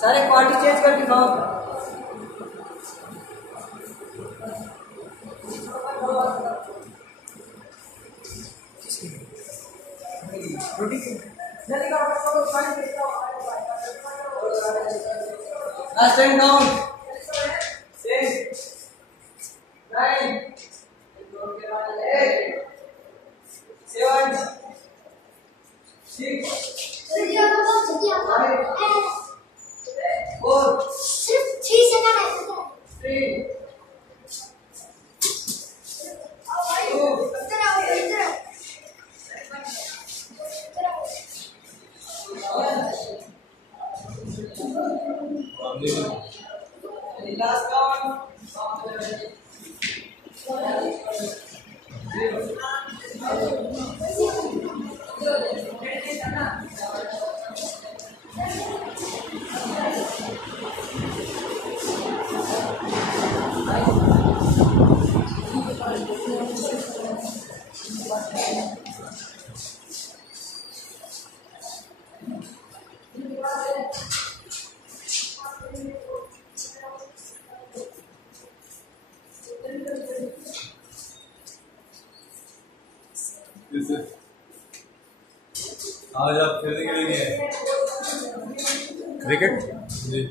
सारे quality change कर दिखाओ। Last time count 6 9 8 7 6 4 सिर्फ 3 सेकंड है 3 last count आज आप खेलने के लिए गए क्रिकेट जी।